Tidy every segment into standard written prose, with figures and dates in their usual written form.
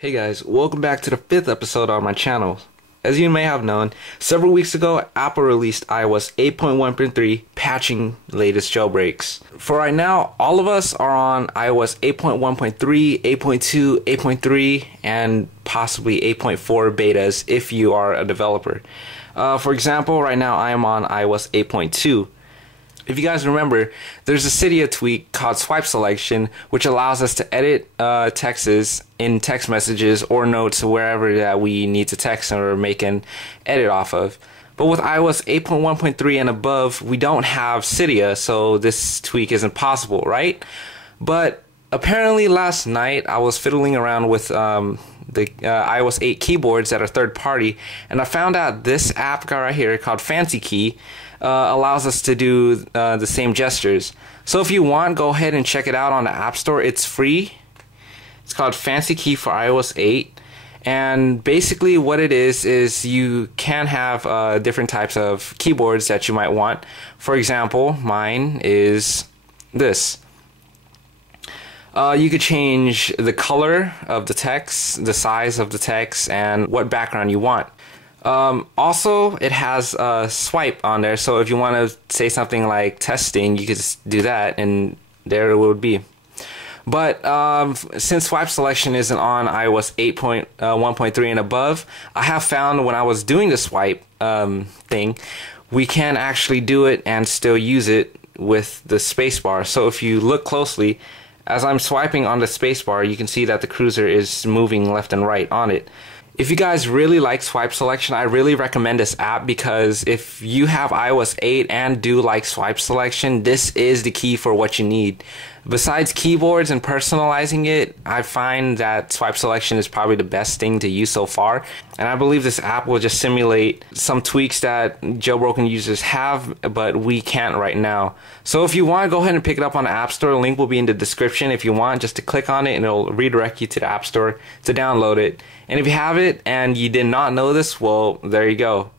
Hey guys, welcome back to the 5th episode on my channel. As you may have known, several weeks ago, Apple released iOS 8.1.3 patching latest jailbreaks. For right now, all of us are on iOS 8.1.3, 8.2, 8.3, and possibly 8.4 betas if you are a developer. For example, right now I am on iOS 8.2. If you guys remember, there's a Cydia tweak called swipe selection, which allows us to edit texts in text messages or notes wherever that we need to text or make an edit off of. But with iOS 8.1.3 and above, we don't have Cydia, so this tweak isn't possible, right? But apparently last night I was fiddling around with the iOS 8 keyboards that are third party, and I found out this app guy right here called Fancy Key allows us to do the same gestures. So if you want, go ahead and check it out on the App Store. It's free. It's called Fancy Key for iOS 8. And basically what it is you can have different types of keyboards that you might want. For example, mine is this. You could change the color of the text, the size of the text, and what background you want. Also, it has a swipe on there, so if you want to say something like testing, you could just do that, and there it would be. But since swipe selection isn't on iOS 8.1.3 and above, I have found when I was doing the swipe thing, we can actually do it and still use it with the spacebar. So if you look closely, as I'm swiping on the spacebar, you can see that the cursor is moving left and right on it. If you guys really like swipe selection, I really recommend this app, because if you have iOS 8 and do like swipe selection, this is the key for what you need. Besides keyboards and personalizing it, I find that swipe selection is probably the best thing to use so far. And I believe this app will just simulate some tweaks that jailbroken users have, but we can't right now. So if you want, go ahead and pick it up on the App Store. The link will be in the description if you want, just to click on it and it'll redirect you to the App Store to download it. And if you have it and you did not know this, well, there you go.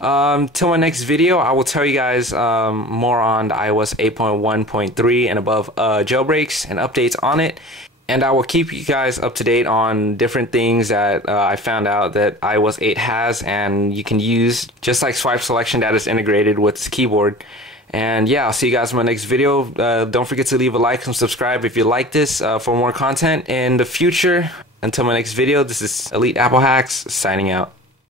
Till my next video, I will tell you guys more on the iOS 8.1.3 and above jailbreaks and updates on it. And I will keep you guys up to date on different things that I found out that iOS 8 has and you can use, just like swipe selection that is integrated with this keyboard. And yeah, I'll see you guys in my next video. Don't forget to leave a like and subscribe if you like this for more content in the future. Until my next video, this is Elite Apple Hacks signing out.